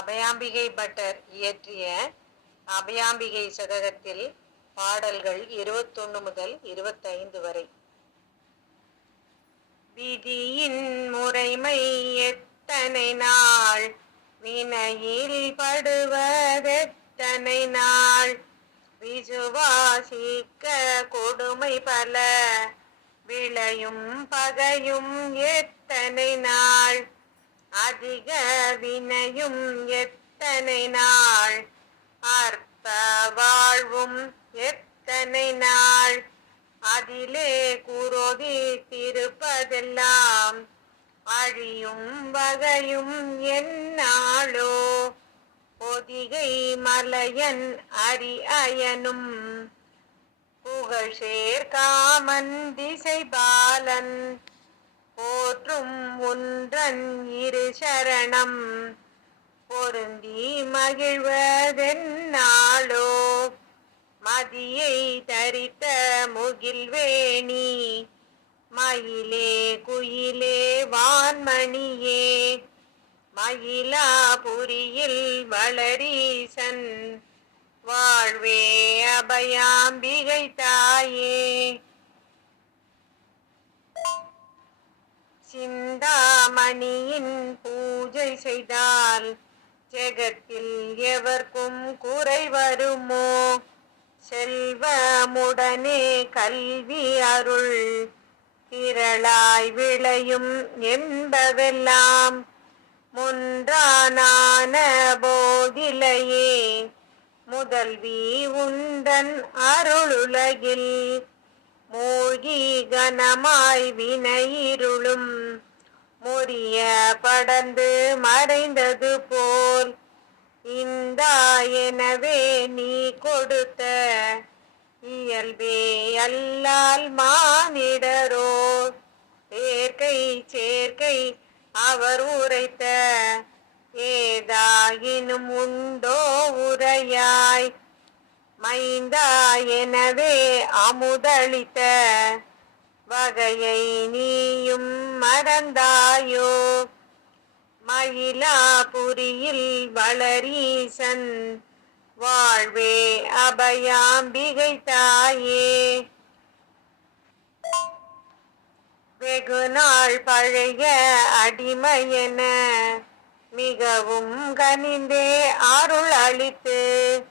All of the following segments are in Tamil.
அபயாம்பிகை பட்டர் இயற்றிய அபயாம்பிகை சதகத்தில் பாடல்கள் இருபத்தொன்னு முதல் இருபத்தைந்து வரை. விதியின் முறைமை எத்தனை நாள்? வினையில் படுவதெத்தனை நாள்? விசுவாசிக்க கொடுமை பல? விளையும் பகையும் எத்தனை நாள்? அதிக வினையும் எத்தனை நாள்? அற்ப வாழ்வும் எத்தனை நாள்? அதிலே குரோதி திருப்பதெல்லாம் அழியும் வகையும் என்னாளோ பொதிகை மலையன் அரி அயனும் புகழ்சேர் காமன் திசை பாலன் போற்றும் ஒன்றன் இரு சரணம். பொருந்தி மகிழ்வதென்னாளோ மதியை தரித்த முகில்வேணி மயிலே குயிலே வான்மணியே. மயிலாபுரியில் வளரீசன். வாழ்வே அபயாம்பிகை தாயே. சிந்தாமணியின் பூஜை செய்தால் ஜெகத்தில் எவர்க்கும் குறை வருமோ? செல்வமுடனே கல்வி அருள் திரளாய் விளையும் என்பவெல்லாம் முன்றானான போதிலையே முதல்வி உந்தன் அருளுலகில் மூழ்கி கனமாய் வினையிருளும். முறிய படர்ந்து மறைந்தது போல். இந்த எனவே நீ கொடுத்த இயல்பே அல்லால் மானிடரோ. சேர்க்கை சேர்க்கை அவர் உரைத்த. ஏதாயினும் உண்டோ உரையாய். மைந்தா எனவே அமுதளித்த வகையை நீயும் மறந்தாயோ? மயிலாபுரியில் வளரீசன் வாழ்வே அபயாம்பிகை தாயே. வெகு நாள் பழைய அடிமையென மிகவும் கனிந்தே அருள் அளித்து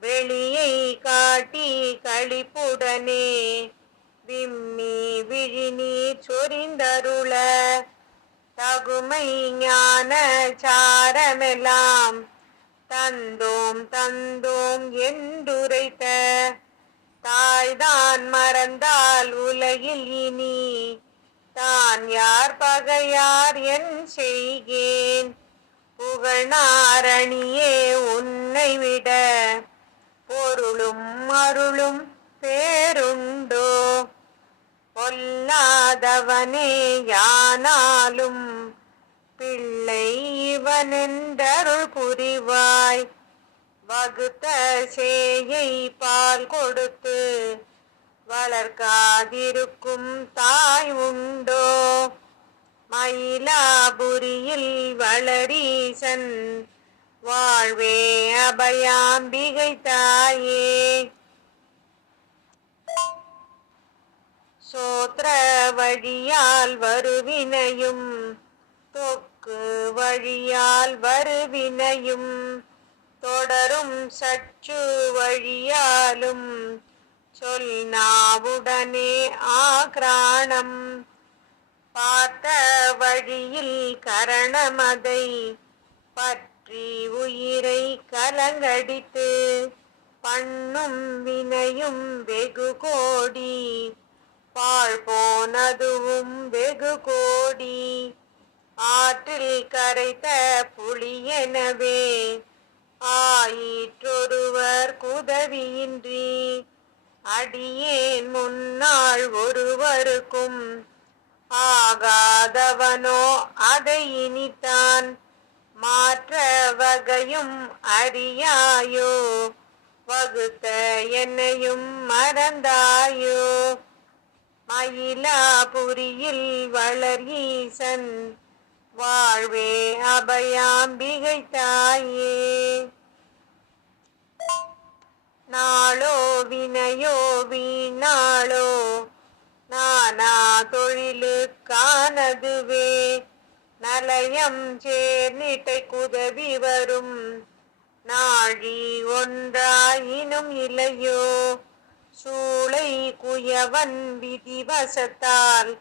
வெளியை காட்டி கழிப்புடனே விம்மி விழிநீர் சொரிந்தருள தகுமை ஞான சாரமெல்லாம் தந்தோம் தந்தோம் என்றுரைத்த தாய்தான் மறந்தால் உலகில் இனி தான் யார் பகையார் என் செய்கேன் புகழ் நாரணியே உன்னை விட பொருளும் அருளும் பேருண்டோ? பொல்லாதவனே யானாலும் பிள்ளை இவனென்றருள் புரிவாய். வகுத்த சேயை பால் கொடுத்து வளர்க்காதிருக்கும் தாய் உண்டோ? மயிலாபுரியில் வளரீசன் வாழ்வே அபயாம்பிகை தாயே. சோத்ர வழியால் வருவினையும் தொக்கு வழியால் வருவினையும் தொடரும் சற்று வழியாலும் சொல் நாவுடனே ஆக்ராணம். பார்த்த வழியில் கரணமதை பற்றி உயிரை கலங்கடித்து பண்ணும் வினையும் வெகு கோடி. பாழ் போனதுவும் வெகு கோடி. ஆற்றில் கரைத்த புலியெனவே ஆயிற்றொருவர் குதவியின்றி. அடியேன் முன்னாள் ஒருவருக்கும் ஆகாதவனோ அதை இனித்தான். மாற்ற வகையும் அறியாயோ. வகுத்த என்னையும் மறந்தாயோ. அயிலாபுரியில் வளர் ஈசன். வாழ்வே அபயாம்பிகை தாயே. நாளோ வினையோ வீணாளோ. நானா தொழிலுக்கானதுவே. நலயம் சேர்நிட்டை குதவி வரும். நாழி ஒன்றாயினும் இலையோ சூளை குயவன் விதிவசத்தால்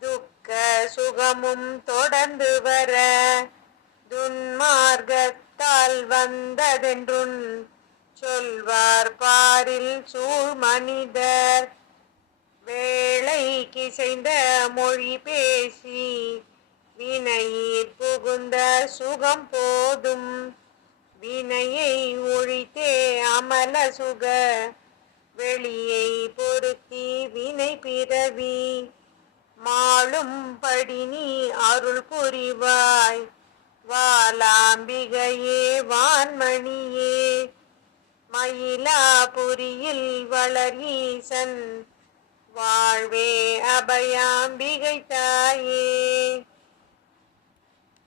துக்க சுகமும் தொடர்ந்து வர. துன்மார்க்கத்தால் வந்ததென்றுன் சொல்வார் பாரில் சூழ் மனிதர் வேளை கிசைந்த மொழி பேசி வினையீர் புகுந்த சுகம் போதும். வினையை ஒழித்தே அமல சுக வெளியை பொருத்தி வினை பிறவி. மாளும்படி நீ அருள் புரிவாய். வாலாம்பிகையே வான்மணியே. மயிலாபுரியில் வளர் ஈசன். வாழ்வே அபயாம்பிகை தாயே.